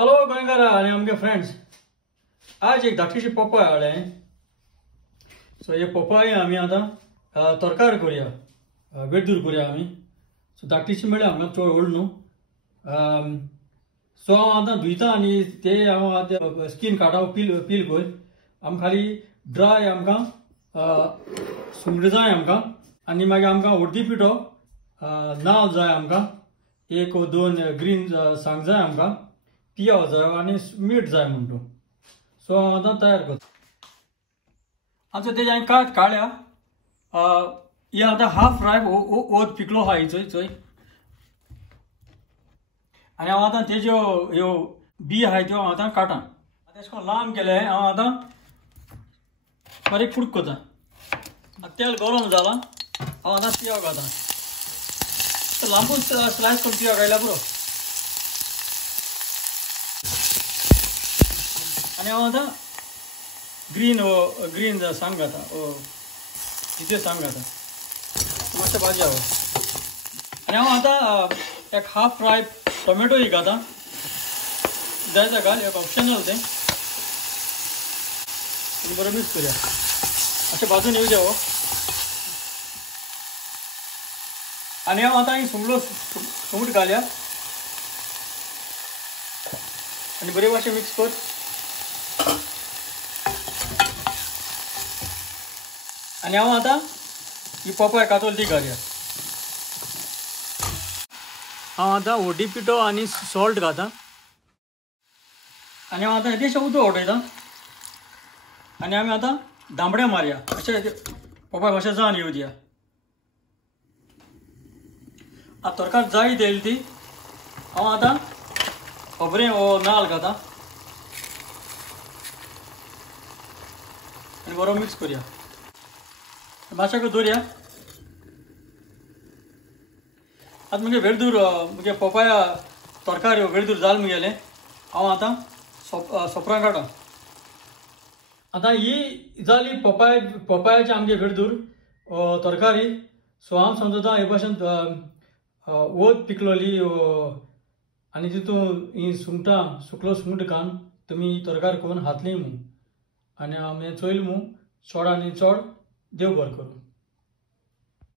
हॅलो गोंयकारा आणि आमगे फ्रेंड्स, आज एक धाकटीशी पोपाय हाडलें. सो हे पोपाय आमी आतां तोरकार करुया, वेड्डूर करुया आमी. सो धाकटीशी म्हळ्यार हांगा चड व्हड न्हू. सो हांव आतां धुयता आनी ते हांव आतां स्कीन काडा पील कोर. आमकां खाली ड्राय आमकां सुंगटां जाय आमकां, आनी मागीर आमकां हळदी पिठो नाल्ल जाय आमकां, एक दोन ग्रीन सांग जाय आमकां, पियाव जाय आनी मीठ जाय म्हणटू. सो हांव आतां तयार करता. आमचो तेजे हांवें कात काडल्या. ही आतां हाफ फ्राय ओत पिकलो आहा चोय, आनी हांव आतां तेज्यो ह्यो बी आहाय त्यो हांव आतां काडटां. आतां अशें करून लांब केले हांव आतां बारीक कुडक करता. तेल गरम जालां, हांव आतां पियाव घालता. लांबूच स्लायस करून पियाव घायला पुरो. आनी हांव आतां ग्रीन सांग घालता, कितें सांग घालता, मातशें भाजी हांव. आनी हांव आतां एक हाफ फ्राय टोमॅटो ही घालता. जाय जाल्यार घाल, एक ऑप्शनल तें. आनी बरो मिक्स करुया. मातशें भाजून येवचें हो. आनी हांव आतां सुंगट घालया आनी बरे भाशेन मिक्स कर. आनी हांव आतां ही पोपाय कातोल ती घालया. हांव आतां हळदी पिठो आनी सॉल्ट घालता. आनी हांव आतां येदेशें उदक ओडयता. आनी आमी आतां दामड्या मारया, अशें पोपाय मातशें जावन येवं दिया. आतां तोरकार जायत येयली ती. हांव आतां खोबरें वो नाल्ल घालता आनी बरो मिक्स करुया. मातशें दवरया. आतां मुगे वेळदूर मुगे पोपाया तोरकार वेळदूर जालें मुगेलें. हांव आतां सोपरां काडटा. आतां ही जाली पोपायाची आमगे वेळदूर तरकारी. सो हांव समजता हे भाशेन ओत पिकलोली आनी तितून ही सुंगटां सुकलो सुंगट घालून तुमी तरकार करून हातली म्हूण. आनी हांवें चोयल म्हूण चड आनी चड देव बरें करूं.